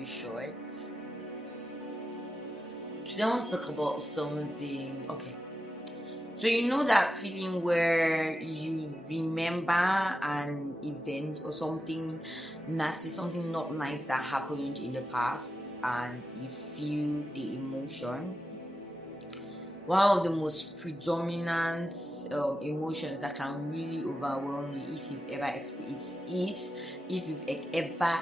be short. Today I want to talk about something. Okay. So you know that feeling where you remember an event or something nasty, something not nice that happened in the past, and you feel the emotion. One of the most predominant emotions that can really overwhelm you if you've ever experienced is if you've ever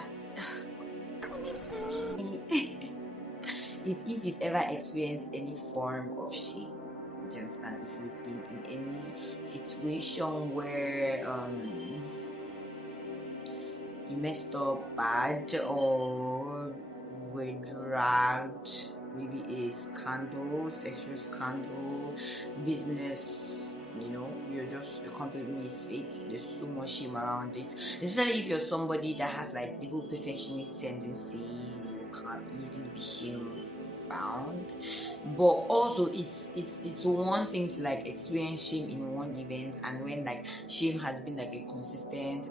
is if you've ever experienced any form of shame. Do you understand? If you've been in any situation where you messed up bad or were dragged, maybe a scandal, sexual scandal, business, you're just a complete misfit. There's so much shame around it. Especially if you're somebody that has like the whole perfectionist tendency, you can easily be shame bound. But also it's one thing to like experience shame in one event, and when like shame has been like a consistent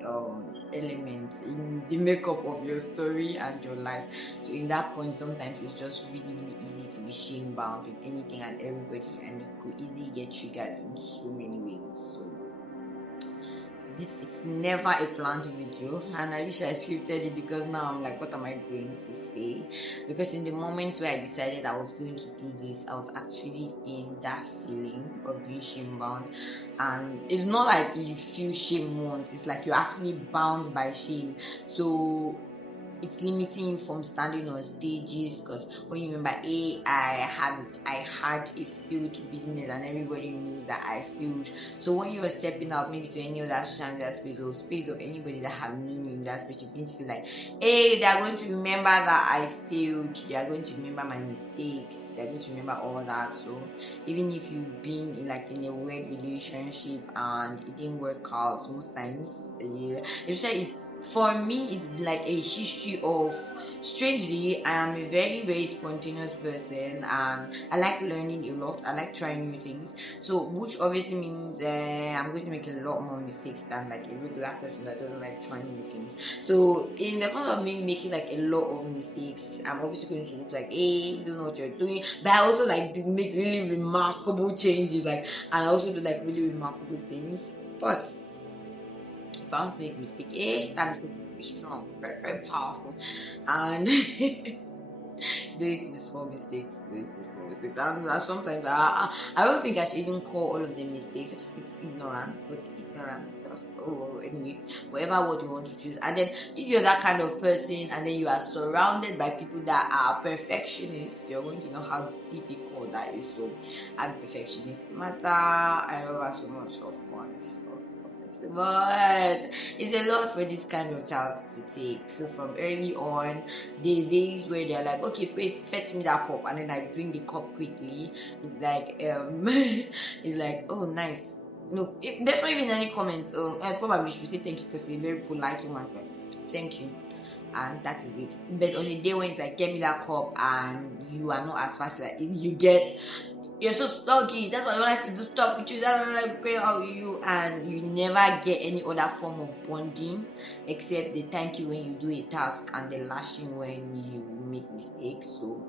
element in the makeup of your story and your life. So in that point, sometimes it's just really really easy to be shame bound with anything and everybody, and you could easily get triggered in so many ways. So this is never a planned video, and I wish I scripted it, because now I'm like, what am I going to say? Because in the moment where I decided I was going to do this, I was actually in that feeling of being shame bound. And it's not like you feel shame once, it's like you're actually bound by shame. So it's limiting you from standing on stages, because when you remember, I had a failed business and everybody knew that I failed. So when you're stepping out maybe to any other social media space or anybody that have known you in that space, you're going to feel like, hey, they are going to remember that I failed, they are going to remember my mistakes, they're going to remember all that. So even if you've been in a weird relationship and it didn't work out, most times it's for me, it's like a history of, strangely, I am a very very spontaneous person, and I like learning a lot, I like trying new things. So which obviously means I'm going to make a lot more mistakes than like a regular person that doesn't like trying new things. So in the course of me making like a lot of mistakes, I'm obviously going to look like, hey, you don't know what you're doing. But I also like to make really remarkable changes, like, and I also do like really remarkable things. But if I want to make mistake, that mistake will be strong, very, very powerful. And there used to be small mistakes. And sometimes I don't think I should even call all of them mistakes. I should think it's ignorance, but ignorance. Anyway, whatever word you want to choose. And then if you're that kind of person, and then you are surrounded by people that are perfectionists, you're going to know how difficult that is. So I'm perfectionist. Matter, I love her so much, of course. But it's a lot for this kind of child to take. So from early on, the days where they're like, okay, please fetch me that cup, and then I bring the cup quickly. It's like it's like, oh nice. No, if there's not even any comment, I probably should say thank you, because it's a very polite woman. Thank you. And that is it. But on a day when it's like, get me that cup, and you are not as fast, like you get, you're so stuggy, that's why I don't like to do stuff with you, that's why I don't like going out with you, and you never get any other form of bonding except the thank you when you do a task and the lashing when you make mistakes. So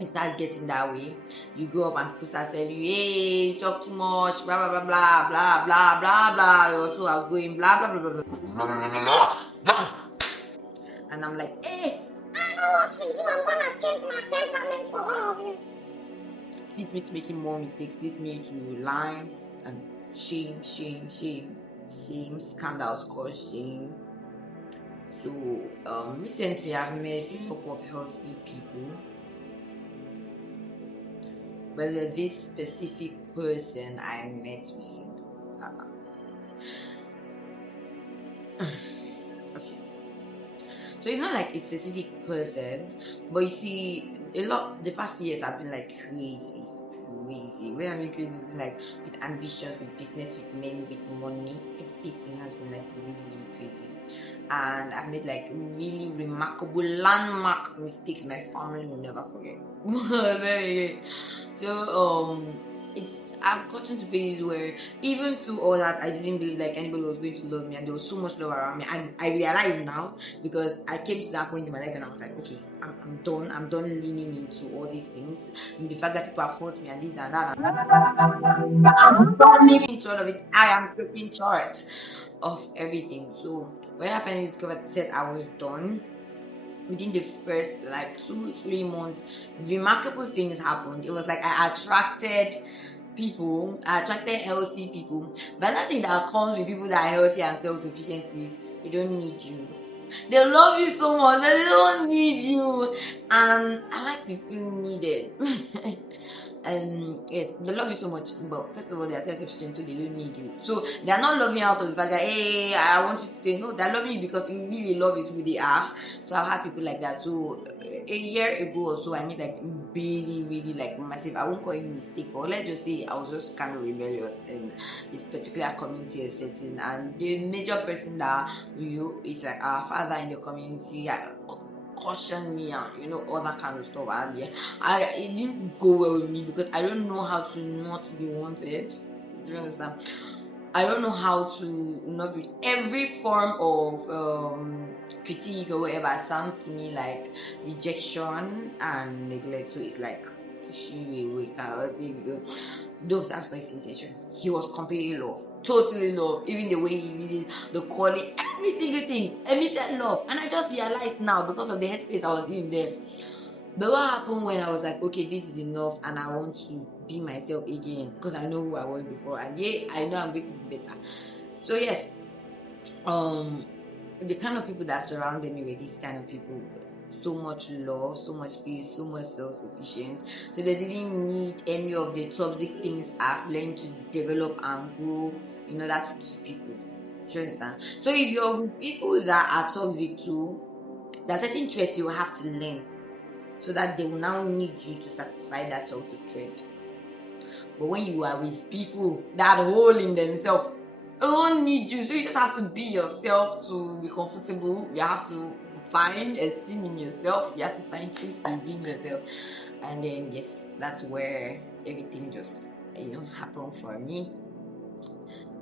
it starts getting that way. You go up and people start telling you, hey, you talk too much, blah blah blah blah blah blah blah blah, you're too outgoing, blah blah blah blah blah. And I'm like, hey, I know what to do, I'm gonna change my temperament for all of you. Leads me to making more mistakes, leads me to lying and shame, scandals cause shame. So recently I've met a couple of healthy people, but this specific person I met recently. Okay. So it's not like a specific person, but you see, the past years have been like crazy. When I mean crazy, like with ambitions, with business, with men, with money, everything has been like really, really crazy. And I've made like really remarkable landmark mistakes my family will never forget. So I've gotten to places where even through all that I didn't believe like anybody was going to love me, and there was so much love around me. I realize now, because I came to that point in my life and I was like, okay, I'm done. I'm done leaning into all these things. And the fact that people have hurt me and this and that. I'm done leaning into all of it. I am taking charge of everything. So when I finally discovered, said I was done, within the first like 2 3 months, remarkable things happened. It was like I attracted people, I attracted healthy people. But another thing that comes with people that are healthy and self-sufficient is they don't need you. They love you so much, but they don't need you. And I like to feel needed. And yes, they love you so much, but first of all, they are self-sufficient, so they don't need you. So they are not loving you out of the fact that, hey, I want you to stay. No, they're loving you because you really love is who they are. So I've had people like that. So a year ago or so, I made like really, really like massive. I won't call it mistake, but let's just say I was just kind of rebellious in this particular community setting. And the major person that you is like our father in the community. Caution me and all that kind of stuff, and yeah, it didn't go well with me because I don't know how to not be wanted. Do you understand? I don't know how to not be. Every form of critique or whatever sounds to me like rejection and neglect. So it's like pushing you away kind of thing. So no, that's not his intention. He was completely love, totally love. Even the way he did it, the calling, every single thing, emitted love. And I just realized now because of the headspace I was in there. But what happened when I was like, okay, this is enough, and I want to be myself again because I know who I was before, and yeah, I know I'm going to be better. So yes, um, the kind of people that surrounded me were these kind of people. So much love, so much peace, so much self-sufficiency. So they didn't need any of the toxic things I've learned to develop and grow in order to keep people. Do you understand? So if you're with people that are toxic too, there are certain traits you have to learn so that they will now need you to satisfy that toxic trait. But when you are with people that hole in themselves, they don't need you. So you just have to be yourself to be comfortable. You have to find esteem in yourself. You have to find truth within yourself. And then yes, that's where everything just happened for me.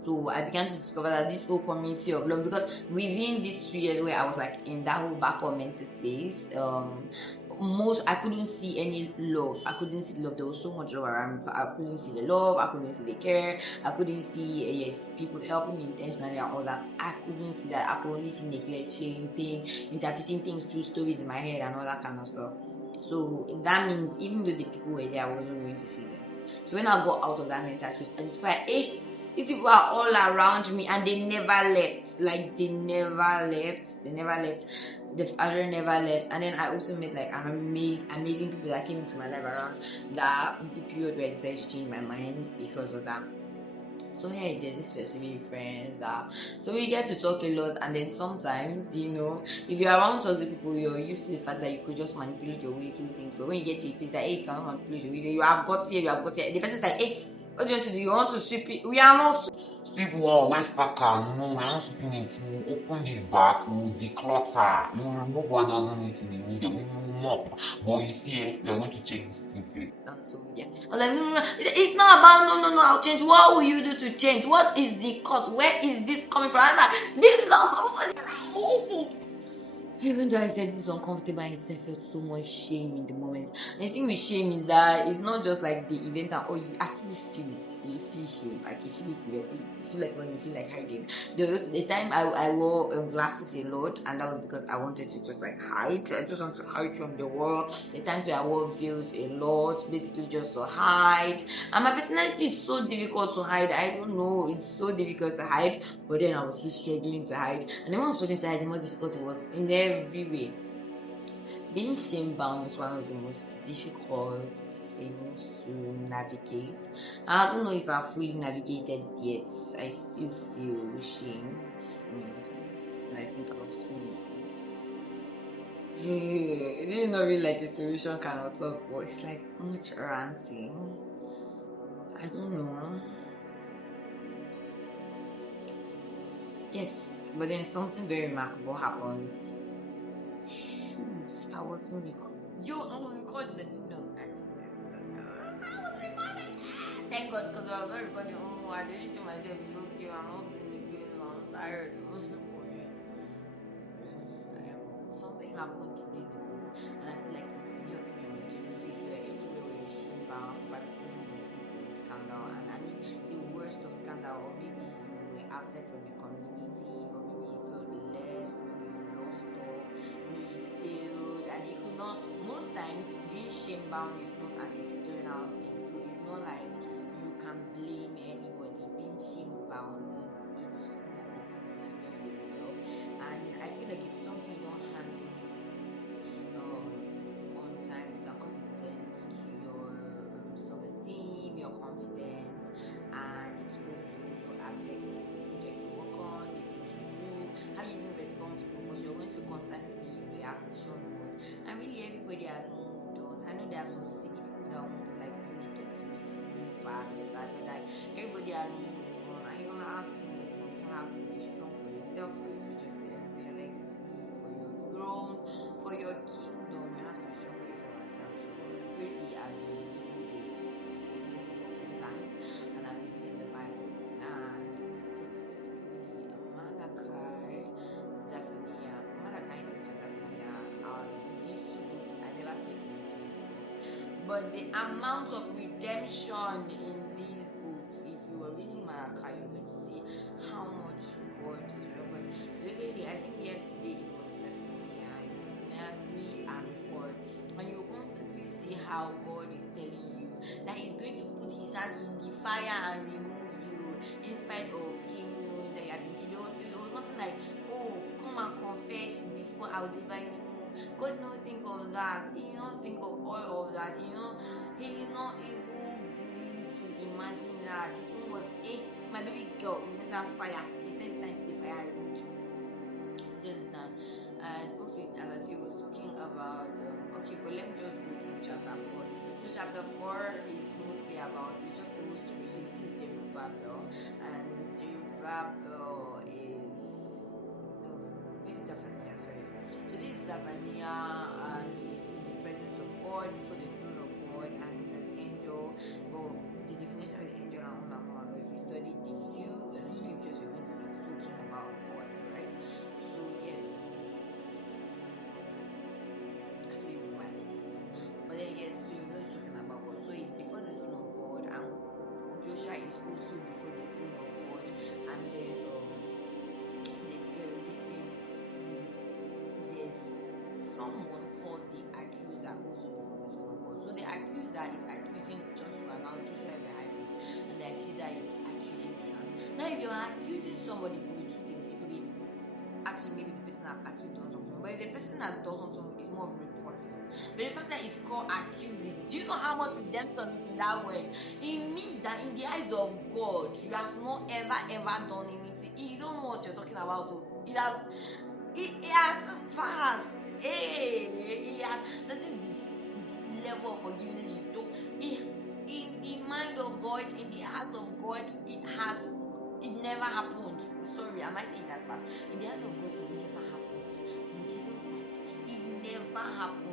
So I began to discover that this whole community of love, because within these 2 years where I was like in that whole backward mental space, I couldn't see any love. I couldn't see love. There was so much love around me. I couldn't see the love. I couldn't see the care. I couldn't see yes, people helping me intentionally and all that. I couldn't see that. I could only see neglect, shame, pain, interpreting things through stories in my head and all that kind of stuff. So that means even though the people were there, I wasn't going to see them. So when I got out of that mental space, I discovered, hey, these people are all around me and they never left. Like they never left. They never left. The father never left. And then I also met like amazing people that came into my life around that the period where I decided to change my mind because of that. So yeah, there's this specific friend that so we get to talk a lot, and then sometimes if you're around toxic people, you're used to the fact that you could just manipulate your way through things. But when you get to a place that hey, you cannot manipulate your way, you have got here. The person's like, hey, what do you want to do? You want to sweep it? We are not. People are always pack no, we're not sweeping it. We'll open this back, we'll declutter. No, nobody doesn't need to be needed. We will mop. But you see, we're going to check this thing first. So yeah, I was like, no, it's not about no, I'll change. What will you do to change? What is the cause? Where is this coming from? I'm like, this is uncomfortable. I hate it. Even though I said this is uncomfortable, I still felt so much shame in the moment. And the thing with shame is that it's not just like the event and all, you actually feel it. You feel shame, like you feel it in your face. You feel like when you feel like hiding. There was the time I wore glasses a lot, and that was because I wanted to just like hide. I just want to hide from the world. The times where I wore veils a lot, basically just to hide. And my personality is so difficult to hide. I don't know, it's so difficult to hide. But then I was still struggling to hide. And then when I was struggling to hide, the more difficult it was in every way. Being shame bound is one of the most difficult things to navigate. I don't know if I've fully navigated it yet. I still feel shame so many times. And I think about so many things. It is not really like a solution kind of talk, but it's like much ranting. I don't know. Yes, but then something very remarkable happened. Shoot, I wasn't recording. Yo, I'm recording. No, I wasn't recording. thank God because I was not recording. Oh, I didn't to myself, it's okay, I'm not doing it again, I'm tired. Oh, yeah. Something happened 2 days ago, and I feel like it's been helping me on my journey. So if you're anywhere where you're shame bound, probably you're facing a scandal, and I mean the worst of scandal, or maybe you were ousted from your community, or maybe you felt less, or maybe you lost stuff, maybe you failed, and it could not. Most times, being shame bound is not an external thing, so it's not like you can blame anybody. Being shame bound, it's more of you blaming yourself, and I feel like it's something you don't handle on time, it can cause a dent to your self-esteem, your confidence, and it's going to also affect the project you work on, the things you do, how you even respond to people, because you're going to constantly be in reaction mode. And really, everybody has moved on. I know there are some silly people that want to like bring it up to make you feel bad or sad, but like everybody has moved on, and you have to move on. You have to be strong for yourself, for your future self, for your legacy, for your throne, for your kingdom. You have to be strong for yourself as I'm sure. Lately, I've been reading the New Times, and I've been reading the Bible, and specifically Malachi, Zephaniah, Malachi into Zephaniah. These two books, I never saw it in this way before. But the amount of redemption in these books, if you were reading Malachi, you're going to see how much God is real. But literally, I think yesterday it was Zephaniah 3 and 4, and you will constantly see how God is telling you that He's going to put His hand in the fire and remove you, in spite of Him knowing that you have been killed. It was nothing like, oh, come and confess before I'll deliver you. God did not think of that. He did not think of all of that. He did not even begin to imagine that. His own was, hey, my baby girl is inside fire. He sent sign to the fire and removed you. Do you understand? And also, as he was talking about, okay, but let me just go to chapter 4. So, chapter 4 is mostly about, it's just a whole story. So, this is Zerubbabel, and Zerubbabel is, no, this is Zephaniah, sorry. So, this is Zephaniah, and he's in the presence of God, before the throne of God, and he's an angel. But the definition of an angel and all, but if you study the new scriptures, you're going to see it's talking about God, right? So yes, I don't even know why I did this thing. But then yes, so you know it's talking about God. So he's before the throne of God, and Joshua is also before the throne of God, and then this thing, there's someone called the accuser also before the throne of God. So the accuser is accusing Joshua. Now Joshua is the high priest, and the accuser is accusing Joshua. Now if you're accusing somebody, it could be two things. It could be actually maybe the person has actually done something, but if the person has done something, it's more of reporting. But the fact that it's called accusing, do you know how much redemption is in that word? It means that in the eyes of God, you have not ever done anything. You don't know what you're talking about. So it has passed. Hey, it has. That is the level of forgiveness you do. In the mind of God, in the heart of God, it never happened. Sorry, am I saying it has passed? In the eyes of God, it never happened. When Jesus died, it never happened.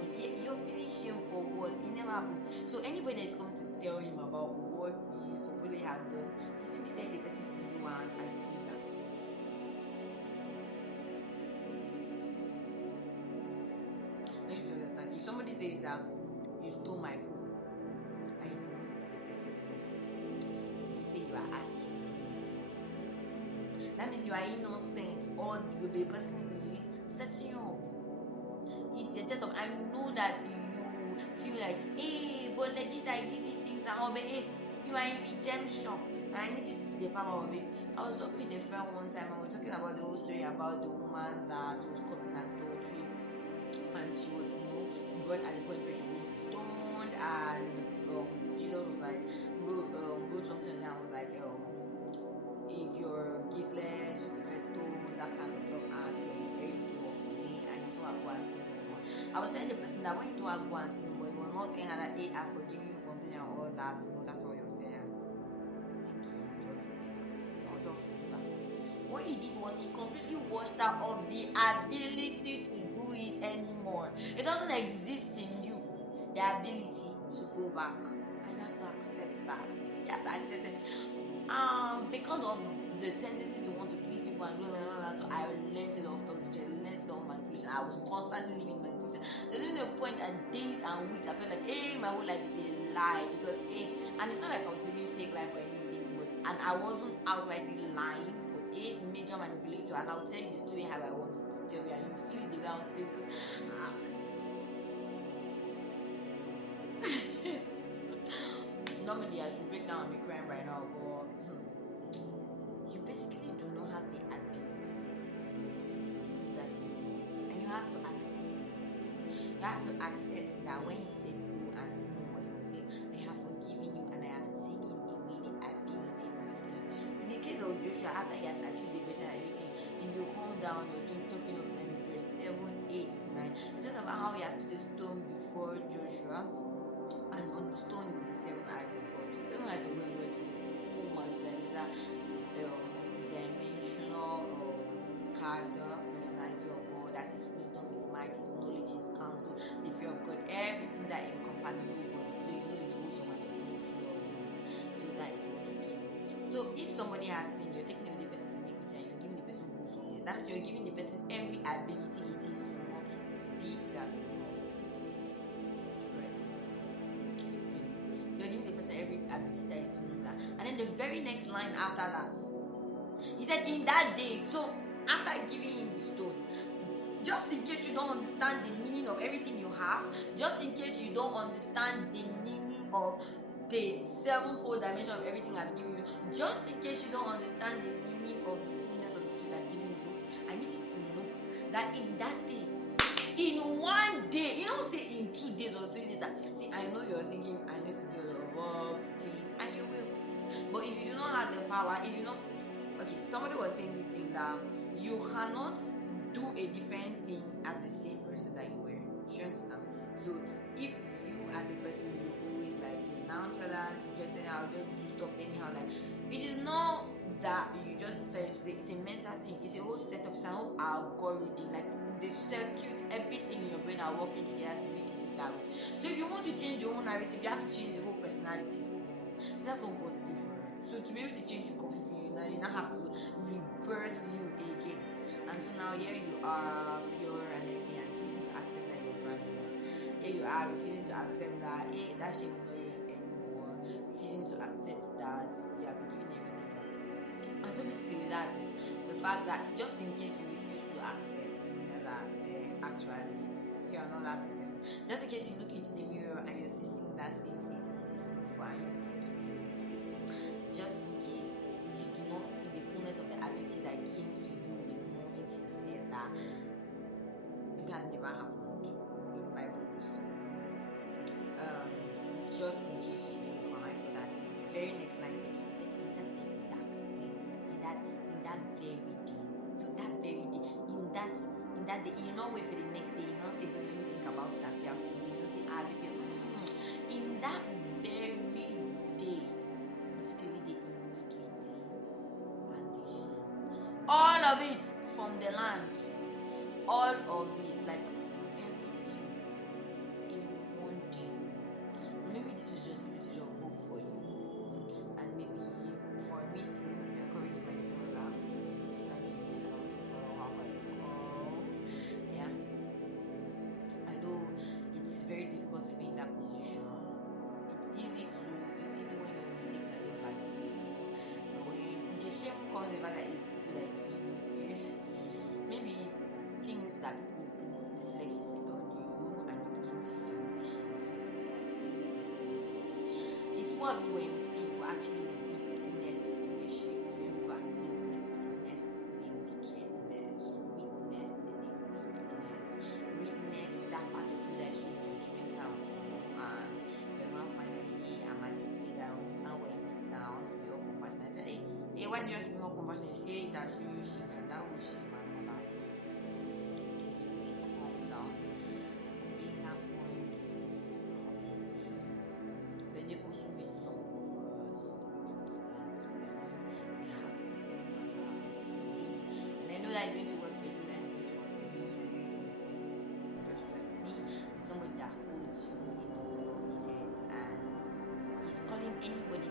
You're finishing for what? It never happened. So anybody that's come to tell him about what you supposedly have done, he's simply telling the person you are an accuser. I need to understand. If somebody says that you stole my phone and you did not see the person's phone, you say you are accusing me. That means you are innocent, or the person is setting you up. It's a setup. I know that you feel like, hey, but legit, I did these things and all, but hey, you are in redemption. And I need you to see the power of it. I was talking with a friend one time, and we were talking about the whole story about the woman that was caught in adultery, and she was, brought at the point where she was going to be stoned, and Jesus was like, wrote something down, was like, if you're guiltless, you're the first stone, that kind of stuff, and then everybody walk away, and you told her go and sin no more. I was telling the person that when you told her go and sin no more, you were not telling her that, hey, I've forgiven you, complain and all that. No, that's not what you were saying. Just forgive her. Not just forgive her. What he did was he completely washed her of the ability to do it anymore. It doesn't exist in you, the ability to go back. And you have to accept that. You have to accept it. Because of the tendency to want to please people and blah, blah, blah, blah, so I learned a lot of toxicity, I learned a lot of manipulation. I was constantly living manipulation. There's even a point at days and weeks I felt like, hey, my whole life is a lie because hey, and it's not like I was living fake life or anything, but and I wasn't outrightly lying, but a major manipulator. And I'll tell you the story how I want to tell you, and you feel it the way I want to tell you because normally I should break down and be crying by now, but you basically do not have the ability to do that anymore, and you have to accept it. You have to accept that when he said go and sin no more, he was saying, I have forgiven you and I have taken away the ability for you to do it. In the case of Joshua, after he has accused the brethren and everything, if you calm down, you're talking of verse 7, 8, 9. It talks about how he has put a stone before Joshua, and on the stone is the seven eyes of God. So seven eyes of God is to the full multi-dimensional character, personality of God. That's his wisdom, his might, his knowledge, his counsel, the fear of God, everything that encompasses who God is. So you know he's wholesome and there's no flaw in it. So that is what he came. So if somebody has sinned, you're taking away the person's iniquity and you're giving the person wholesomeness. That means you're giving the person every ability it is to not be that wrong. Right. So you're giving the person every ability that is to know that. And then the very next line after that, he said, in that day. So after giving him the stone, just in case you don't understand the meaning of everything you have, just in case you don't understand the meaning of the sevenfold dimension of everything I've given you, just in case you don't understand the meaning of the fullness of the truth I've given you, I need you to know that in that day, in one day, you don't say in 2 days or 3 days. See, I know you're thinking I need to do a lot of work to change, and you will. But if you do not have the power, if you know, okay, somebody was saying this thing that you cannot do a different thing as the same person that you were. Do you understand? So if you as a person you always like you nonchalant, you just anyhow, just do stuff anyhow, like it is not that you just decided today. It's a mental thing. It's a whole setup. It's a whole algorithm. Like the circuit, everything in your brain are working together to make you that way. So if you want to change your own narrative, you have to change the whole personality. So that's what God did for her. So to be able to change you completely, you now have to rebirth you again. And so now here you are pure and everything, and refusing to accept that you're brand new. Here you are refusing to accept that that shame is not yours anymore. Refusing to accept that you have been given everything up. And so basically that's it. The fact that just in case you refuse to accept that actually you are not that same person. Just in case you look into the mirror and you're still seeing that same face, you still see before and you think it is the same. Just in case you do not see the fullness of the ability that came to you the moment he said that that never happened in my books. Just in case you don't recognize for that thing. The very next line says he said in that exact day, in that very day. So that very day, in that day, you not wait for the next day, you not say, but let me think about it and see how to feel. You not say, baby, in that very day, it took away the iniquity and the shame. All of it from the land. All of it, like everything in one day. Maybe this is just a message of hope for you, and maybe for me to encourage my mother. Yeah, I know it's very difficult to be in that position. It's easy when your mistakes are just like with you, but when the shame comes over that is people like you, if maybe things that people do reflects on you and you begin to feel the shame. So it's worse when people actually witnessed the shit. When people actually witnessed the wickedness, witnessed that part of you that is so judgmental. And you're not finally, I'm at this place, I understand what it means now. I want to be all compassionate. Hey, why do you want to be more compassionate? Say it as you shame, and that will shame and all that. Calm down. Again, that point, it's not easy. But they also mean something for us. It means that we have a matter to live. And I know that it's going to work for you and it's going to work for me. Just trust me. He's somebody that holds you in the hollow of his hands, and he's calling anybody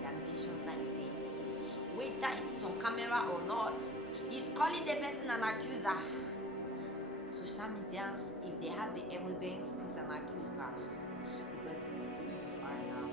whether it's on camera or not, he's calling the person an accuser. Social media, if they have the evidence, it's an accuser. Because alright now,